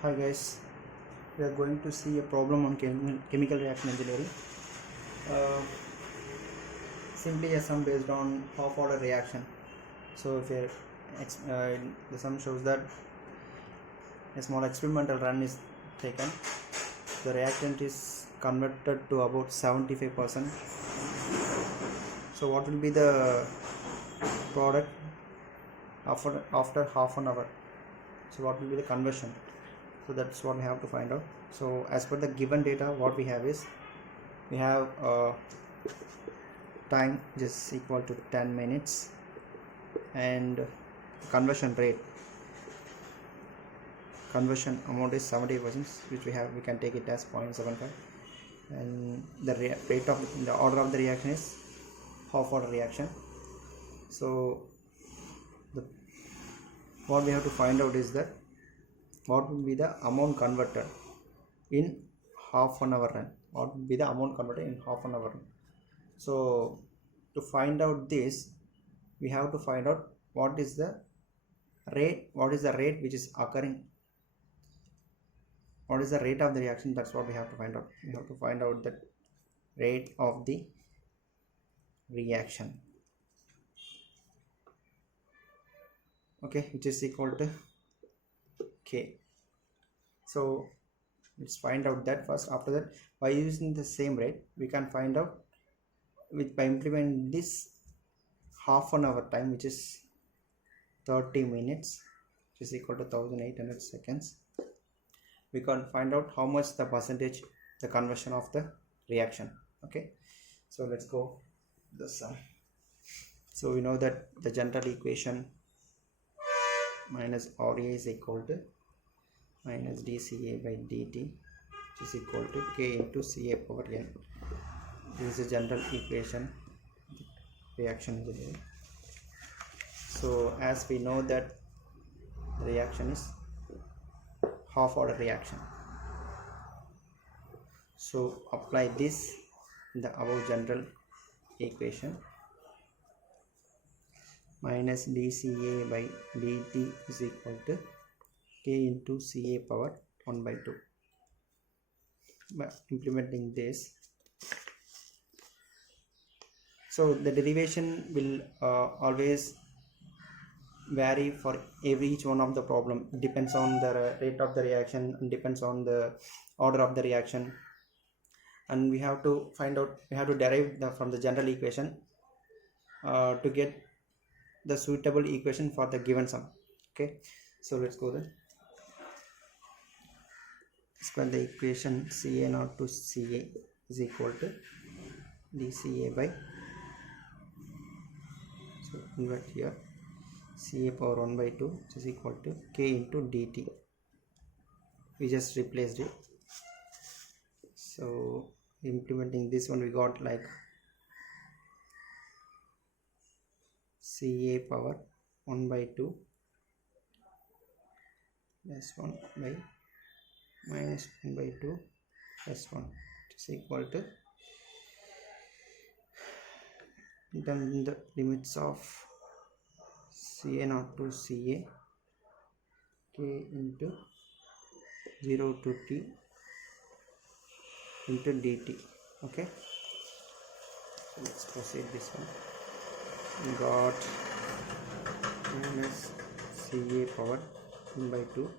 Hi guys, we are going to see a problem on chemical reaction engineering. Uh, Simply a sum based on half order reaction. So if the sum shows that a small experimental run is taken, the reactant is converted to about 75%. So what will be the product after half an hour? So what will be the conversion? So that's what we have to find out. So as per the given data, what we have is we have time just equal to 10 minutes and conversion conversion amount is 70%, which we can take it as 0.75, and the rate of the order of the reaction is half order reaction. So what we have to find out is that what will be the amount converted in half an hour run. What will be the amount converted in half an hour run? So to find out this, we have to find out what is the rate which is occurring, what is the rate of the reaction. That's what we have to find out. We have to find out the rate of the reaction, okay, which is equal to K. So let's find out that first. After that, by using the same rate, we can find out by implementing this half an hour time, which is 30 minutes, which is equal to 1800 seconds. We can find out how much the percentage, the conversion of the reaction. Okay, so let's go the sum. So we know that the general equation minus RA is equal to minus dCA by dt, which is equal to K into Ca power n. This is a general equation reaction engineering. So as we know that the reaction is half order reaction, so apply this in the above general equation. Minus dCA by dt is equal to K into Ca power 1 by 2. By implementing this, so the derivation will always vary for each one of the problem. It depends on the rate of the reaction and depends on the order of the reaction, and we have to find out, we have to derive from the general equation to get the suitable equation for the given sum. Okay, so let's go then. Square the equation Ca naught to Ca is equal to dCA by, so invert here, Ca power 1 by 2, which is equal to K into dt. We just replaced it. So implementing this one, we got like Ca power 1 by 2 plus 1 by minus 1 by 2 plus 1, which is equal to, then the limits of Ca naught to Ca, K into 0 to T into dt. Okay, so let's proceed this one. We got minus Ca power 1 by 2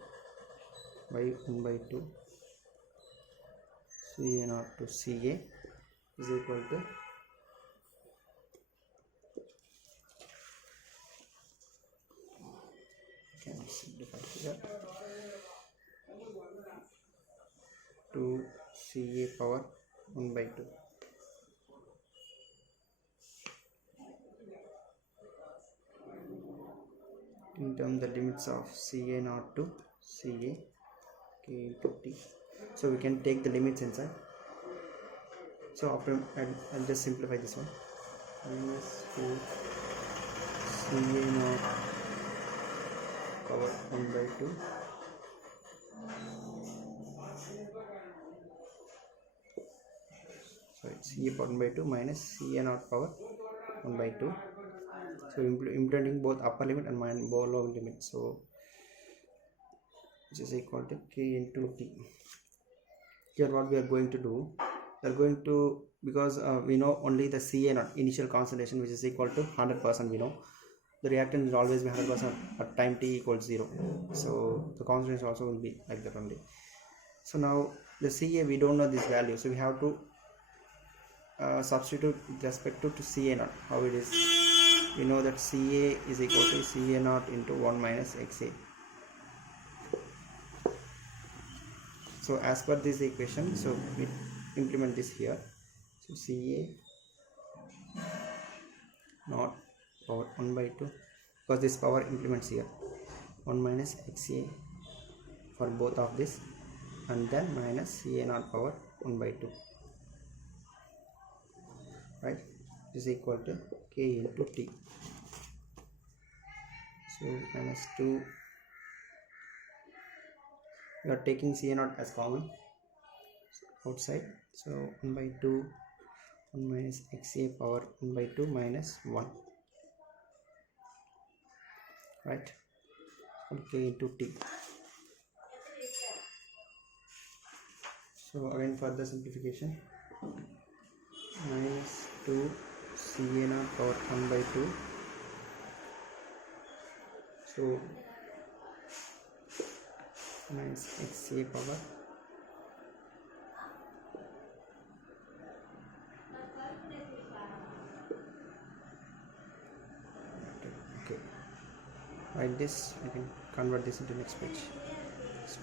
by 1 by 2 Ca naught to Ca is equal to can simplify here to Ca power 1 by 2. In terms the limits of Ca naught to Ca, K into T. So we can take the limits inside. So after I'll just simplify this one. Minus 4 Ca naught power 1 by 2 Ca power 1 by 2 minus Ca naught power 1 by 2. So implementing both upper limit and lower limit. So which is equal to K into T. Here what we are going to do, we are going to, because we know only the Ca naught initial concentration, which is equal to 100%. We know the reactant will always be 100% at time t equals 0, so the concentration also will be like that only. So now the Ca, we don't know this value, so we have to substitute with respect to Ca naught. How it is, we know that Ca is equal to Ca naught into 1 minus Xa. So as per this equation, so we implement this here. So Ca naught power 1 by 2, because this power implements here, 1 minus Xa for both of this, and then minus Ca naught power 1 by 2, right, is equal to K into T. So minus 2, we are taking Ca naught as common outside, so 1 by 2, 1 minus Xa power 1 by 2 minus 1, right, K into T. So again further simplification, minus 2 Ca naught power 1 by 2, so minus Xa power okay, like this. I can convert this into next page. So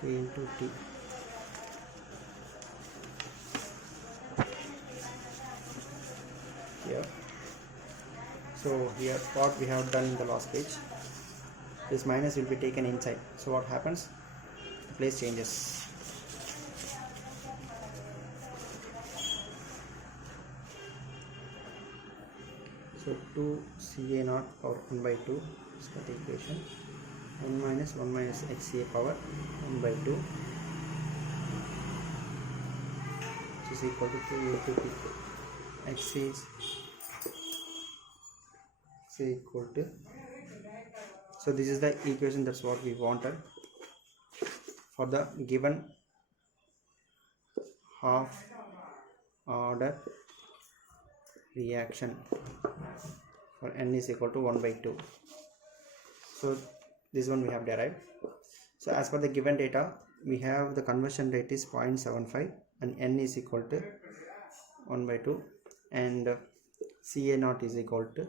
K into T. Here, so here what we have done in the last page, this minus will be taken inside, so what happens, the place changes. So 2 Ca naught power 1 by 2 is the equation, 1 minus Xa power 1 by 2, which is equal to K into T. Xa is equal to, so this is the equation, that's what we wanted for the given half order reaction for n is equal to 1 by 2. So this one we have derived. So as per the given data, we have the conversion rate is 0.75 and n is equal to 1 by 2, and Ca naught is equal to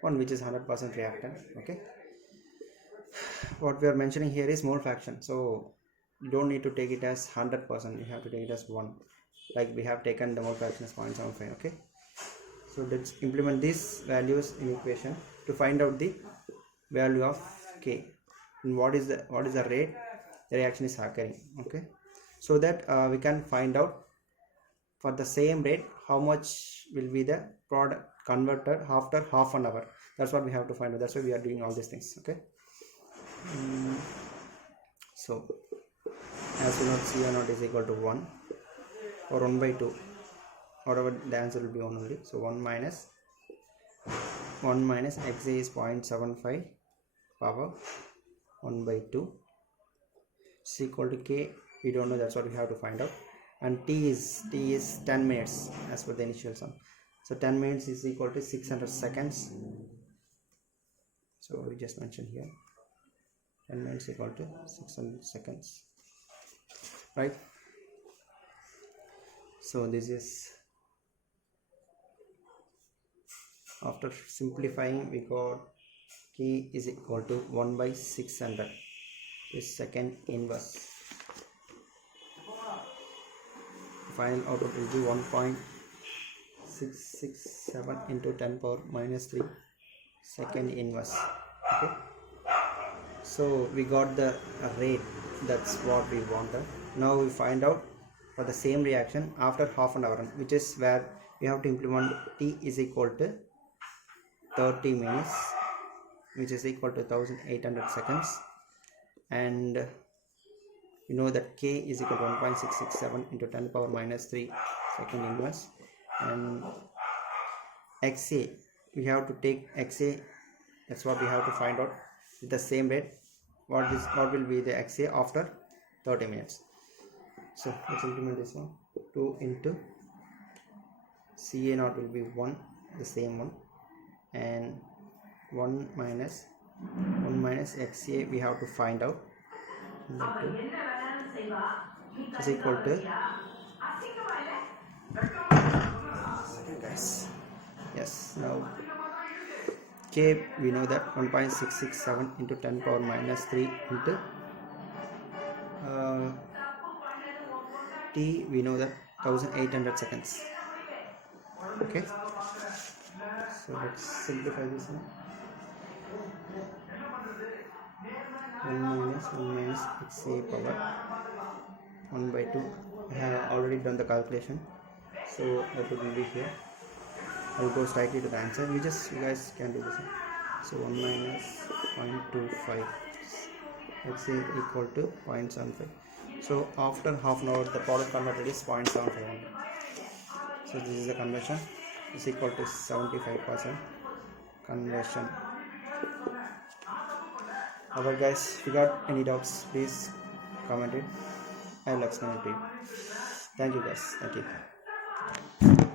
1, which is 100% reactant. Okay, what we are mentioning here is mole fraction, so you don't need to take it as 100%, you have to take it as 1, like we have taken the mole fraction as 0.75. okay, so let's implement these values in equation to find out the value of K and what is the rate the reaction is occurring. Okay, so that we can find out for the same rate how much will be the product converted after half an hour. That's what we have to find out, that's why we are doing all these things. Okay, so as we know, Ca naught is equal to 1 or 1 by 2, whatever the answer will be 1 only. So 1 minus Xa is 0.75 power 1 by 2 is equal to K, we don't know, that's what we have to find out, and T is 10 minutes as per the initial sum. So 10 minutes is equal to 600 seconds, so we just mentioned here 10 minutes equal to 600 seconds, right? So this is, after simplifying, we got K is equal to 1 by 600, is second inverse. Final output will be 1.667 into 10 power minus 3 second inverse. Okay, so we got the rate, that's what we wanted. Now we find out for the same reaction after half an hour, which is where we have to implement T is equal to 30 minutes, which is equal to 1800 seconds, and we know that K is equal to 1.667 into 10 power minus 3 second inverse, and Xa, we have to take Xa, that's what we have to find out with the same rate, what will be the XA after 30 minutes. So let's implement this one. 2 into CA naught will be 1, the same one, and 1 minus XA we have to find out. Is equal to, guys, yes, now K we know that 1.667 into 10 power minus 3 into T we know that 1800 seconds. Okay, so let's simplify this now. 1 minus XA power 1 by 2. I have already done the calculation, so that will be here. I'll go straight to the answer. You guys can do this. So 1 minus 0.25 XA equal to 0.75. So after half an hour the product converted is 0.75. So this is the conversion, is equal to 75% conversion. Alright guys, if you got any doubts, please comment it. I'll explain it to you. Thank you guys. Thank you.